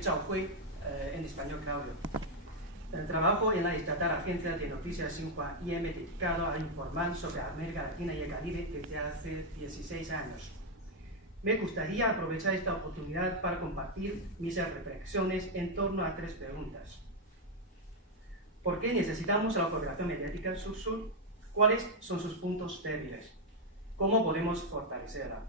Zhao Hui, en español Claudio. Trabajo en la estatal agencia de noticias Xinhua y me he dedicado a informar sobre América Latina y el Caribe desde hace 16 años. Me gustaría aprovechar esta oportunidad para compartir mis reflexiones en torno a 3 preguntas. ¿Por qué necesitamos la cooperación mediática Sur-Sur? ¿Cuáles son sus puntos débiles? ¿Cómo podemos fortalecerla?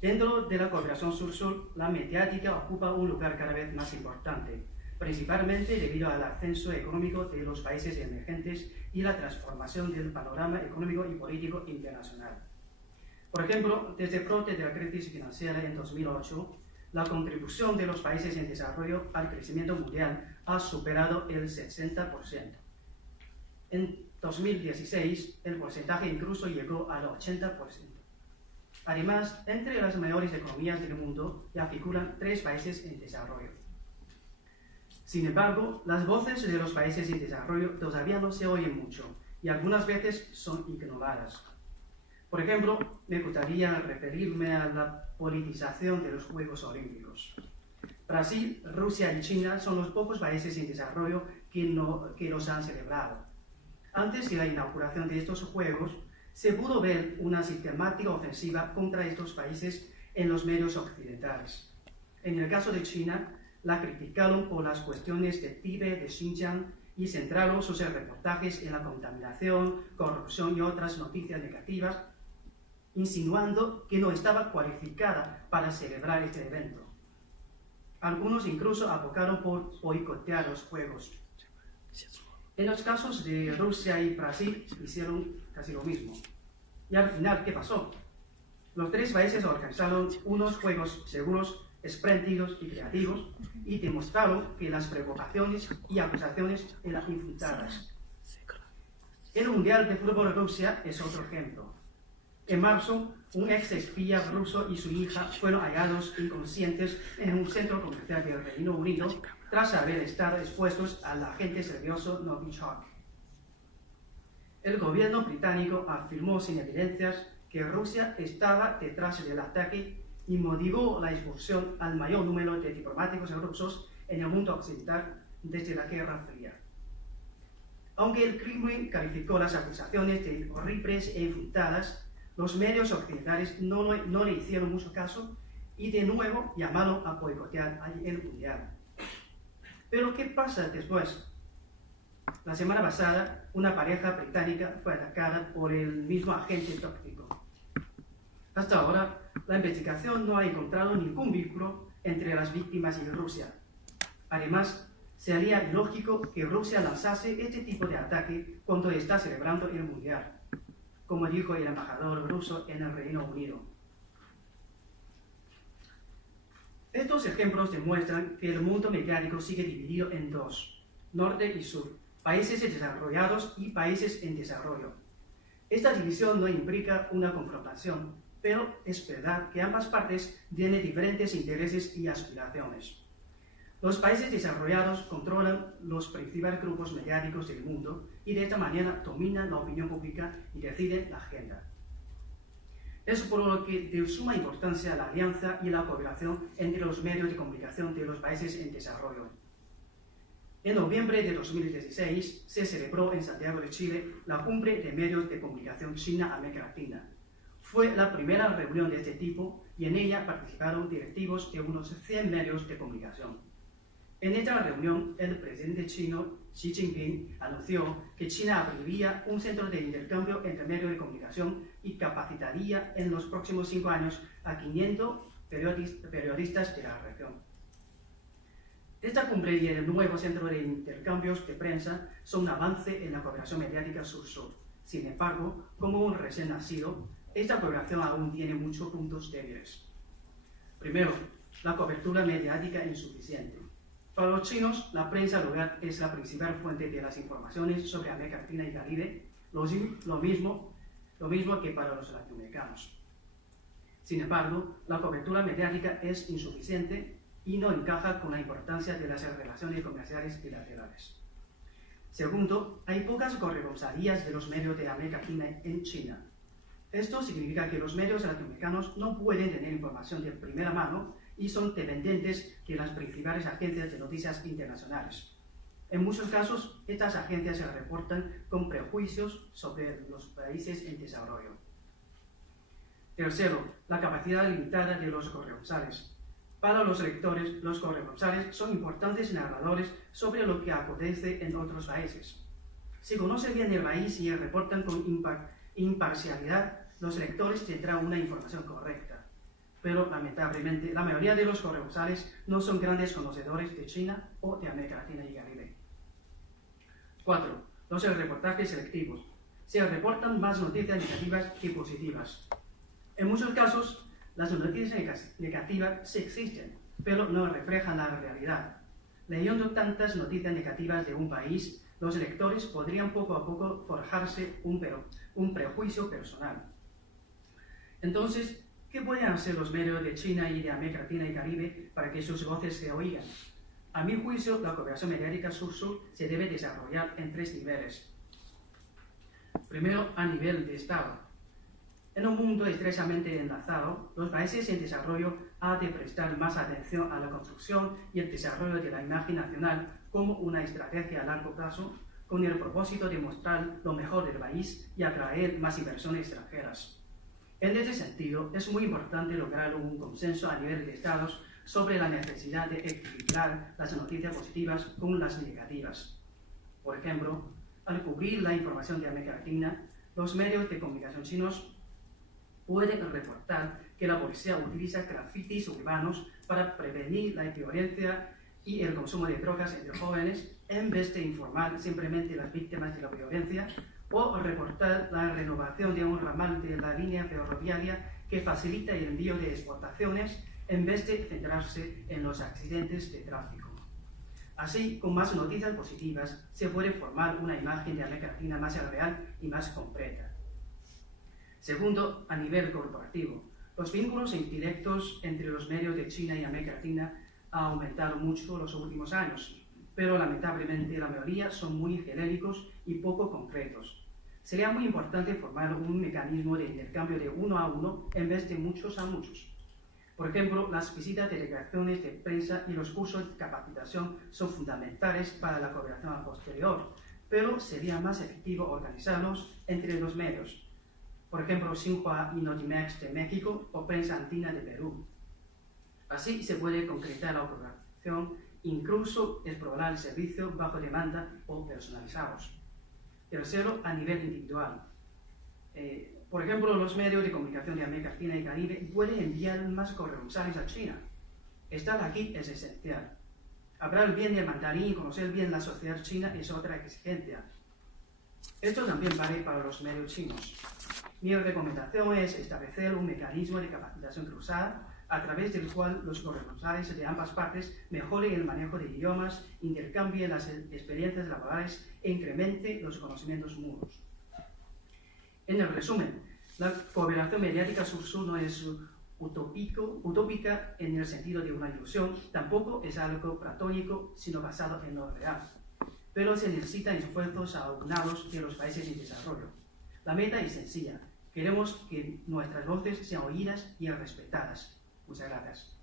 Dentro de la cooperación Sur-Sur, la mediática ocupa un lugar cada vez más importante, principalmente debido al ascenso económico de los países emergentes y la transformación del panorama económico y político internacional. Por ejemplo, desde el brote de la crisis financiera en 2008, la contribución de los países en desarrollo al crecimiento mundial ha superado el 60%. En 2016, el porcentaje incluso llegó al 80%. Además, entre las mayores economías del mundo ya figuran 3 países en desarrollo. Sin embargo, las voces de los países en desarrollo todavía no se oyen mucho y algunas veces son ignoradas. Por ejemplo, me gustaría referirme a la politización de los Juegos Olímpicos. Brasil, Rusia y China son los pocos países en desarrollo que los han celebrado. Antes de la inauguración de estos Juegos, se pudo ver una sistemática ofensiva contra estos países en los medios occidentales. En el caso de China, la criticaron por las cuestiones de Tíbet, de Xinjiang, y centraron sus reportajes en la contaminación, corrupción y otras noticias negativas, insinuando que no estaba cualificada para celebrar este evento. Algunos incluso abogaron por boicotear los Juegos. En los casos de Rusia y Brasil hicieron casi lo mismo. Y al final, ¿qué pasó? Los 3 países organizaron unos Juegos seguros, espléndidos y creativos y demostraron que las preocupaciones y acusaciones eran infundadas. El Mundial de Fútbol de Rusia es otro ejemplo. En marzo, un ex espía ruso y su hija fueron hallados inconscientes en un centro comercial del Reino Unido tras haber estado expuestos al agente nervioso Novichok. El gobierno británico afirmó sin evidencias que Rusia estaba detrás del ataque y motivó la expulsión al mayor número de diplomáticos rusos en el mundo occidental desde la Guerra Fría. Aunque el Kremlin calificó las acusaciones de horribles e infundadas, los medios occidentales no le hicieron mucho caso y de nuevo llamaron a boicotear el Mundial. Pero ¿qué pasa después? La semana pasada, una pareja británica fue atacada por el mismo agente tóxico. Hasta ahora, la investigación no ha encontrado ningún vínculo entre las víctimas y Rusia. Además, sería ilógico que Rusia lanzase este tipo de ataque cuando está celebrando el Mundial, como dijo el embajador ruso en el Reino Unido. Estos ejemplos demuestran que el mundo mediático sigue dividido en 2, norte y sur, países desarrollados y países en desarrollo. Esta división no implica una confrontación, pero es verdad que ambas partes tienen diferentes intereses y aspiraciones. Los países desarrollados controlan los principales grupos mediáticos del mundo y de esta manera dominan la opinión pública y deciden la agenda. Es por lo que de suma importancia la alianza y la cooperación entre los medios de comunicación de los países en desarrollo. En noviembre de 2016 se celebró en Santiago de Chile la Cumbre de Medios de Comunicación China-América Latina. Fue la primera reunión de este tipo y en ella participaron directivos de unos 100 medios de comunicación. En esta reunión, el presidente chino Xi Jinping anunció que China abriría un centro de intercambio entre medios de comunicación y capacitaría en los próximos 5 años a 500 periodistas de la región. Esta cumbre y el nuevo centro de intercambios de prensa son un avance en la cooperación mediática sur-sur. Sin embargo, como un recién nacido, esta cooperación aún tiene muchos puntos débiles. Primero, la cobertura mediática insuficiente. Para los chinos, la prensa local es la principal fuente de las informaciones sobre América Latina y Caribe, lo mismo que para los latinoamericanos. Sin embargo, la cobertura mediática es insuficiente y no encaja con la importancia de las relaciones comerciales bilaterales. Segundo, hay pocas corresponsalías de los medios de América Latina en China. Esto significa que los medios latinoamericanos no pueden tener información de primera mano y son dependientes de las principales agencias de noticias internacionales. En muchos casos, estas agencias se reportan con prejuicios sobre los países en desarrollo. Tercero, la capacidad limitada de los corresponsales. Para los lectores, los corresponsales son importantes narradores sobre lo que acontece en otros países. Si conocen bien el país y reportan con imparcialidad, los lectores tendrán una información correcta. Pero, lamentablemente, la mayoría de los corresponsales no son grandes conocedores de China o de América Latina y Caribe. 4. Los reportajes selectivos. Se reportan más noticias negativas que positivas. En muchos casos, las noticias negativas sí existen, pero no reflejan la realidad. Leyendo tantas noticias negativas de un país, los lectores podrían poco a poco forjarse un prejuicio personal. Entonces, ¿qué pueden hacer los medios de China y de América Latina y Caribe para que sus voces se oigan? A mi juicio, la cooperación mediática sur-sur se debe desarrollar en 3 niveles. Primero, a nivel de Estado. En un mundo estrechamente enlazado, los países en desarrollo han de prestar más atención a la construcción y el desarrollo de la imagen nacional como una estrategia a largo plazo, con el propósito de mostrar lo mejor del país y atraer más inversiones extranjeras. En este sentido, es muy importante lograr un consenso a nivel de Estados sobre la necesidad de equilibrar las noticias positivas con las negativas. Por ejemplo, al cubrir la información de América Latina, los medios de comunicación chinos pueden reportar que la policía utiliza grafitis urbanos para prevenir la violencia y el consumo de drogas entre jóvenes, en vez de informar simplemente a las víctimas de la violencia, o reportar la renovación de un ramal de la línea ferroviaria que facilita el envío de exportaciones, en vez de centrarse en los accidentes de tráfico. Así, con más noticias positivas, se puede formar una imagen de América Latina más real y más completa. Segundo, a nivel corporativo. Los vínculos indirectos entre los medios de China y América Latina han aumentado mucho en los últimos años, pero lamentablemente la mayoría son muy genéricos y poco concretos. Sería muy importante formar un mecanismo de intercambio de uno a uno en vez de muchos a muchos. Por ejemplo, las visitas de delegaciones de prensa y los cursos de capacitación son fundamentales para la cooperación a posterior, pero sería más efectivo organizarlos entre los medios. Por ejemplo, Xinhua y Notimex de México o Prensa Andina de Perú. Así se puede concretar la colaboración, incluso explorar el servicio bajo demanda o personalizados. Tercero, a nivel individual. Por ejemplo, los medios de comunicación de América Latina y Caribe pueden enviar más corresponsales a China. Estar aquí es esencial. Hablar bien el mandarín y conocer bien la sociedad china es otra exigencia. Esto también vale para los medios chinos. Mi recomendación es establecer un mecanismo de capacitación cruzada a través del cual los corresponsales de ambas partes mejoren el manejo de idiomas, intercambien las experiencias laborales e incrementen los conocimientos mutuos. En el resumen, la cooperación mediática sur-sur no es utópica en el sentido de una ilusión, tampoco es algo platónico, sino basado en lo real. Pero se necesitan esfuerzos aunados de los países en desarrollo. La meta es sencilla. Queremos que nuestras voces sean oídas y respetadas. Muchas gracias.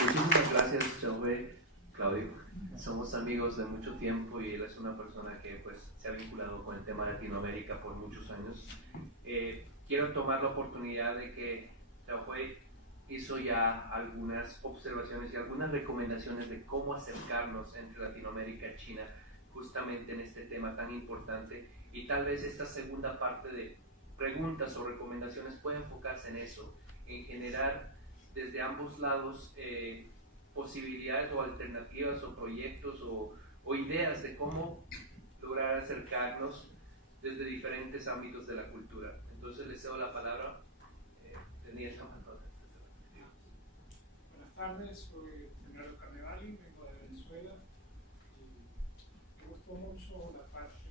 Muchísimas gracias, Xiaohui, Claudio. Somos amigos de mucho tiempo y él es una persona que se ha vinculado con el tema Latinoamérica por muchos años. Quiero tomar la oportunidad de que Xiaohui hizo ya algunas observaciones y algunas recomendaciones de cómo acercarnos entre Latinoamérica y China justamente en este tema tan importante, y tal vez esta segunda parte de preguntas o recomendaciones puede enfocarse en eso, en generar desde ambos lados posibilidades o alternativas o proyectos o ideas de cómo lograr acercarnos desde diferentes ámbitos de la cultura. Entonces les cedo la palabra. Buenas tardes, soy Leonardo Carnevali, vengo de Venezuela y me gustó mucho la parte